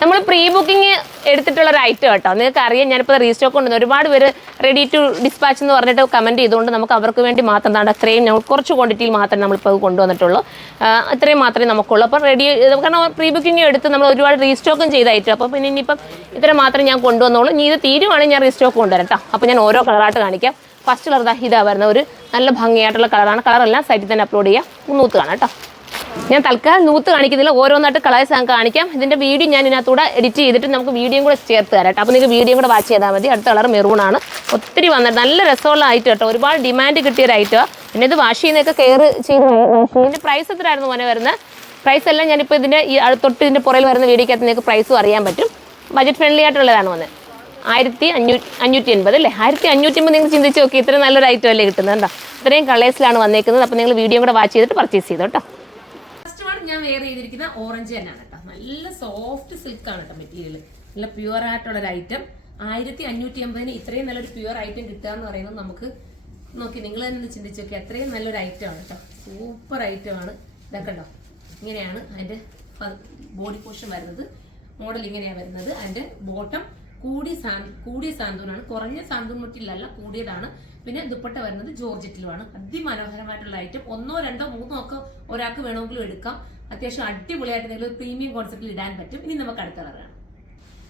നമ്മൾ pre booking എടുത്തിട്ടുള്ള ഒരു ഐറ്റം കേട്ടോ. നിങ്ങൾക്ക് അറിയാം, ഞാനിപ്പോൾ റീസ്റ്റോക്ക് കൊണ്ടുവന്നു. ഒരുപാട് പേര് റെഡി ടു ഡിസ്പാച്ച് എന്ന് പറഞ്ഞിട്ട് കമൻറ്റ് ചെയ്തുകൊണ്ട് നമുക്ക് അവർക്ക് വേണ്ടി മാത്രം താണ്ട് അത്രയും ഞങ്ങൾ കുറച്ച് ക്വാണ്ടിറ്റിയിൽ മാത്രമേ നമ്മളിപ്പോൾ അത് കൊണ്ടുവന്നിട്ടുള്ളൂ. അത്രയും മാത്രമേ നമുക്കുള്ളൂ. അപ്പോൾ റെഡി, കാരണം പ്രീ ബുക്കിംഗ് എടുത്ത് നമ്മൾ ഒരുപാട് റീസ്റ്റോക്കും ചെയ്ത ഐറ്റം. അപ്പോൾ പിന്നെ ഇനിയിപ്പം ഇത്ര മാത്രമേ ഞാൻ കൊണ്ടുവന്നുള്ളൂ. ഇനി ഇത് തീരുവാണെങ്കിൽ ഞാൻ റീസ്റ്റോക്ക് കൊണ്ടുവരാം കേട്ടോ. അപ്പോൾ ഞാൻ ഓരോ കളറായിട്ട് കാണിക്കാം. ഫസ്റ്റ് കളർ ഇതാ വരുന്ന ഒരു നല്ല ഭംഗിയായിട്ടുള്ള കളറാണ്. കളറെല്ലാം സൈറ്റിൽ തന്നെ അപ്ലോഡ് ചെയ്യാം. നൂത്ത് കാണാം കേട്ടോ. ഞാൻ തൽക്കാലം നൂത്ത് കാണിക്കുന്നില്ല, ഓരോന്നായിട്ട് കളേഴ്സ് ഞാൻ കാണിക്കാം. ഇതിൻ്റെ വീഡിയോ ഞാൻ ഇതിനകത്തൂടെ എഡിറ്റ് ചെയ്തിട്ട് നമുക്ക് വീഡിയോയും കൂടെ ചേർത്ത് തരാം കേട്ടോ. അപ്പോൾ നിങ്ങൾക്ക് വീഡിയോ കൂടെ വാച്ച് ചെയ്താൽ മതി. അടുത്ത കളർ മെറൂണാണ്. ഒത്തിരി വന്നിട്ട് നല്ല രസമുള്ള ഐറ്റം കേട്ടോ. ഒരുപാട് ഡിമാൻഡ് കിട്ടിയൊരു ഐറ്റമാണ്. പിന്നെ ഇത് വാഷ് ചെയ്യുന്നതൊക്കെ കെയർ ചെയ്ത്. ഇതിൻ്റെ പ്രൈസ് എത്രയായിരുന്നു മോനെ വരുന്നത്? പ്രൈസ് എല്ലാം ഞാനിപ്പോൾ ഇതിൻ്റെ ഈ തൊട്ട് ഇതിൻ്റെ പുറയിൽ വരുന്ന വീഡിയോക്കകത്ത് നിങ്ങൾക്ക് പ്രൈസും അറിയാൻ പറ്റും. ബജറ്റ് ഫ്രണ്ട്ലി ആയിട്ടുള്ളതാണ് വന്നത്. 1580 അല്ലേ? 1580 നിങ്ങൾ ചിന്തിച്ച് നോക്കി, ഇത്ര നല്ലൊരു ഐറ്റം അല്ലേ കിട്ടുന്നത്. എന്താ ഇത്രയും കളേഴ്സിലാണ് വന്നേക്കുന്നത്. അപ്പോൾ നിങ്ങൾ വീഡിയോ കൂടെ വാച്ച് ചെയ്തിട്ട് പർച്ചേസ് ചെയ്തോ കേട്ടോ. ഞാൻ വെയർ ചെയ്തിരിക്കുന്ന ഓറഞ്ച് തന്നെയാണ് കേട്ടോ. നല്ല സോഫ്റ്റ് സിൽക്ക് ആണ് കേട്ടോ മെറ്റീരിയൽ. നല്ല പ്യുവർ ആയിട്ടുള്ള ഒരു ഐറ്റം. 1550 ഇത്രയും നല്ലൊരു പ്യുവർ ഐറ്റം കിട്ടുക എന്ന് പറയുന്നത് നമുക്ക് നോക്കി നിങ്ങൾ തന്നെ ചിന്തിച്ച് നോക്കി, അത്രയും നല്ലൊരു ഐറ്റം ആണ് കേട്ടോ. സൂപ്പർ ഐറ്റം ആണ്. ഇതൊക്കെ ഉണ്ടോ, ഇങ്ങനെയാണ് അതിന്റെ ബോഡി പോർഷൻ വരുന്നത്. മോഡൽ ഇങ്ങനെയാണ് വരുന്നത്. അതിന്റെ ബോട്ടം കൂടിയ സാന്തൂനാണ്, കുറഞ്ഞ സാന്തൂൻ മുറ്റിലല്ല, കൂടിയതാണ്. പിന്നെ ദുപ്പട്ട വരുന്നത് ജോർജറ്റിലുമാണ്. അതിമനോഹരമായിട്ടുള്ള ഐറ്റം. 1, 2, 3 ഒക്കെ ഒരാൾക്ക് വേണമെങ്കിലും എടുക്കാം. അത്യാവശ്യം അടിപൊളിയായിട്ട് നിങ്ങൾ പ്രീമിയം കോൺസെപ്റ്റിൽ ഇടാൻ പറ്റും. ഇനി നമുക്ക് അടുത്ത കളറാണ്.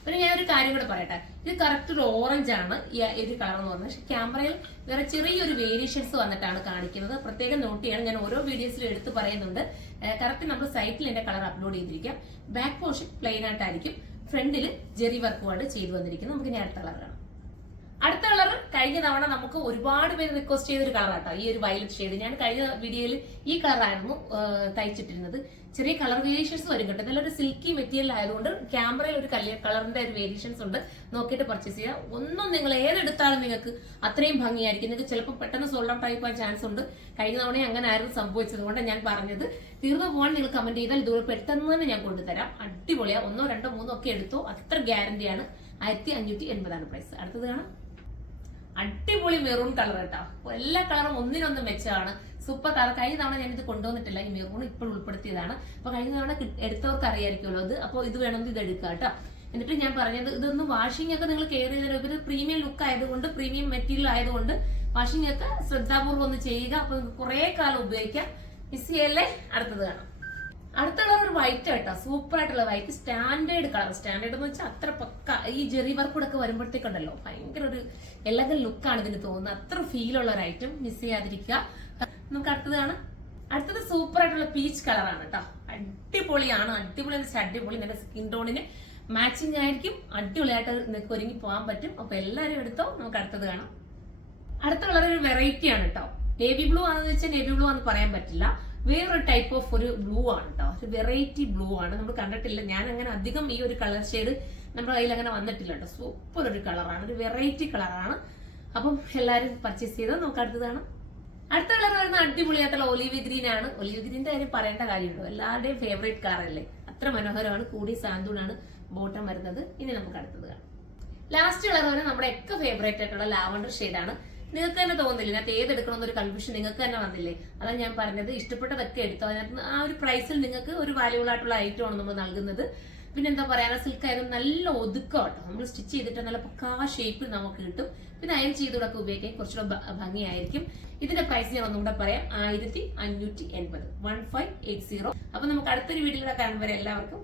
പിന്നെ ഞാൻ ഒരു കാര്യം കൂടെ പറയട്ടെ. ഇത് കറക്റ്റ് ഒരു ഓറഞ്ച് ആണ് ഈ ഒരു കളർ എന്ന് പറഞ്ഞാൽ. പക്ഷെ ക്യാമറയിൽ വേറെ ചെറിയൊരു വേരിയേഷൻസ് വന്നിട്ടാണ് കാണിക്കുന്നത്. പ്രത്യേകം നോട്ട് ചെയ്യണം. ഞാൻ ഓരോ വീഡിയോസിലും എടുത്ത് പറയുന്നുണ്ട്. കറക്റ്റ് നമ്മൾ സൈറ്റിൽ എന്റെ കളർ അപ്ലോഡ് ചെയ്തിരിക്കാം. ബാക്ക് പോർഷൻ പ്ലെയിൻ ആയിട്ടായിരിക്കും. ഫ്രണ്ടിൽ ജെറി വർക്കുമാണ് ചെയ്തു വന്നിരിക്കുന്നത്. നമുക്ക് ഇനി അടുത്ത കളർ കാണാം. അടുത്ത കളർ കഴിഞ്ഞ തവണ നമുക്ക് ഒരുപാട് പേര് റിക്വസ്റ്റ് ചെയ്തൊരു കളറാട്ടോ. ഈ ഒരു വയലറ്റ് ഷെയ്ഡ് ഞാൻ കഴിഞ്ഞ വീഡിയോയിൽ ഈ കളറായിരുന്നു തയ്ച്ചിട്ടിരുന്നത്. ചെറിയ കളർ വേരിയേഷൻസ് വരും കേട്ടോ. നല്ലൊരു സിൽക്കി മെറ്റീരിയൽ ആയതുകൊണ്ട് ക്യാമറയിൽ ഒരു കളറിന്റെ ഒരു വേരിയേഷൻസ് ഉണ്ട്. നോക്കിയിട്ട് പർച്ചേസ് ചെയ്യുക. ഒന്നും നിങ്ങൾ ഏതെടുത്താലും നിങ്ങൾക്ക് അത്രയും ഭംഗിയായിരിക്കും. നിങ്ങൾക്ക് ചിലപ്പോൾ പെട്ടെന്ന് സോൾഡ് ഔട്ട് ആയി പോകാൻ ചാൻസ് ഉണ്ട്. കഴിഞ്ഞ തവണ അങ്ങനെ ആയിരുന്നു സംഭവിച്ചത് കൊണ്ട് ഞാൻ പറഞ്ഞത് തീർന്നു പോകാൻ നിങ്ങൾ കമന്റ് ചെയ്താൽ ഇതുപോലെ പെട്ടെന്ന് തന്നെ ഞാൻ കൊണ്ടുതരാം. അടിപൊളിയാ. 1, 2, 3 ഒക്കെ എടുത്തോ. അത്ര ഗ്യാരണ്ടിയാണ്. 1580 പ്രൈസ്. അടുത്തത് കാണാം. അടിപൊളി മെറൂൺ കളർ കേട്ടോ. എല്ലാ കളറും ഒന്നിനൊന്നും മെച്ചമാണ്. Super colour. കഴിഞ്ഞ തവണ ഞാനിത് കൊണ്ടുവന്നിട്ടില്ല. ഈ മെറൂൺ ഇപ്പോൾ ഉൾപ്പെടുത്തിയതാണ്. അപ്പൊ കഴിഞ്ഞ തവണ എടുത്തവർക്ക് അറിയായിരിക്കുമല്ലോ ഇത്. അപ്പോൾ ഇത് വേണമെങ്കിൽ ഇത് എടുക്കുക കേട്ടോ. എന്നിട്ട് ഞാൻ പറഞ്ഞത് ഇതൊന്ന് വാഷിംഗ് ഒക്കെ നിങ്ങൾ കെയർ ചെയ്തതിന് ഇത് പ്രീമിയം ലുക്ക് ആയതുകൊണ്ട്, പ്രീമിയം മെറ്റീരിയൽ ആയതുകൊണ്ട് വാഷിംഗ് ഒക്കെ ശ്രദ്ധാപൂർവ്വം ഒന്ന് ചെയ്യുക. അപ്പൊ കുറെ കാലം ഉപയോഗിക്കാം. മിസ് ചെയ്യല്ലേ. അടുത്തത് കാണാം. അടുത്ത കളർ ഒരു വൈറ്റ് കേട്ടോ. സൂപ്പർ ആയിട്ടുള്ള വൈറ്റ്. Standard colour. സ്റ്റാൻഡേർഡ് എന്ന് വെച്ചാൽ അത്ര പക്ക. ഈ ജെറി വർക്ക് കൂടെ ഒക്കെ വരുമ്പോഴത്തേക്കുണ്ടല്ലോ ഭയങ്കര ഒരു എലഗൻ ലുക്കാണ് ഇതിന് തോന്നുന്നത്. അത്ര ഫീലുള്ള ഒരു ഐറ്റം. മിസ് ചെയ്യാതിരിക്കുക. നമുക്ക് അടുത്തത് കാണാം. അടുത്തത് സൂപ്പർ ആയിട്ടുള്ള പീച്ച് കളറാണ് കേട്ടോ. അടിപൊളിയാണ്. അടിപൊളി എന്ന് വെച്ചാൽ അടിപൊളി. നിന്റെ സ്കിൻ ടോണിന് മാച്ചിങ് ആയിരിക്കും. അടിപൊളിയായിട്ട് നിങ്ങൾക്ക് ഒരുങ്ങി പോകാൻ പറ്റും. അപ്പൊ എല്ലാവരും എടുത്തോ. നമുക്ക് അടുത്തത് കാണാം. അടുത്ത കളർ ഒരു വെറൈറ്റി ആണ് കേട്ടോ. നേവി ബ്ലൂ ആണെന്ന് വെച്ചാൽ നേവി ബ്ലൂ ആണെന്ന് പറയാൻ പറ്റില്ല. വേറൊരു ടൈപ്പ് ഓഫ് ഒരു ബ്ലൂ ആണ് കേട്ടോ. ഒരു വെറൈറ്റി ബ്ലൂ ആണ്. നമ്മൾ കണ്ടിട്ടില്ല. ഞാൻ അങ്ങനെ അധികം ഈ ഒരു കളർ ഷെയ്ഡ് നമ്മുടെ കയ്യിൽ അങ്ങനെ വന്നിട്ടില്ല കേട്ടോ. സൂപ്പർ ഒരു കളറാണ്. ഒരു വെറൈറ്റി കളറാണ്. അപ്പം എല്ലാവരും പർച്ചേസ് ചെയ്തോ. നമുക്ക് അടുത്തതാണ്. അടുത്ത കളർ വരുന്ന അടിപൊളിയായിട്ടുള്ള ഒലീവ് ഗ്രീൻ ആണ്. ഒലീവ് ഗ്രീനിന്റെ കാര്യം പറയേണ്ട കാര്യമുണ്ടോ? എല്ലാവരുടെയും ഫേവറേറ്റ് കളർ അല്ലേ? അത്ര മനോഹരമാണ്. കൂടി സാന്തൂണാണ് ബോട്ടം വരുന്നത്. ഇനി നമുക്ക് അടുത്തത് കാണാം. ലാസ്റ്റ് കളർ വരെ നമ്മുടെ ഒക്കെ ഫേവറേറ്റ് ആയിട്ടുള്ള ലാവണ്ടർ ഷെയ്ഡാണ്. നിങ്ങൾക്ക് തന്നെ തോന്നില്ല ഇതിനകത്ത് ഏതെടുക്കണമെന്നൊരു കൺഫ്യൂഷൻ നിങ്ങൾക്ക് തന്നെ വന്നില്ലേ? അതാണ് ഞാൻ പറഞ്ഞത്. ഇഷ്ടപ്പെട്ടതൊക്കെ എടുത്തോ. അതിനകത്ത് ആ ഒരു പ്രൈസിൽ നിങ്ങൾക്ക് ഒരു വാല്യൂബിൾ ആയിട്ടുള്ള ഐറ്റമാണ് നമ്മൾ നൽകുന്നത്. പിന്നെ എന്താ പറയാ, സിൽക്ക് ആയതുകൊണ്ട് നല്ല ഒതുക്കം കേട്ടോ. നമ്മൾ സ്റ്റിച്ച് ചെയ്തിട്ട് നല്ല പക്കാ ഷേപ്പിൽ നമുക്ക് കിട്ടും. പിന്നെ അയൺ ചെയ്തുകൊണ്ടൊക്കെ ഉപയോഗിക്കാൻ കുറച്ചുകൂടെ ഭംഗിയായിരിക്കും. ഇതിന്റെ പ്രൈസ് ഞാൻ ഒന്നുകൂടെ പറയാം. 1580. 1580. അപ്പൊ നമുക്ക് അടുത്തൊരു വീഡിയോയിലൂടെ കാണുമ്പോൾ എല്ലാവർക്കും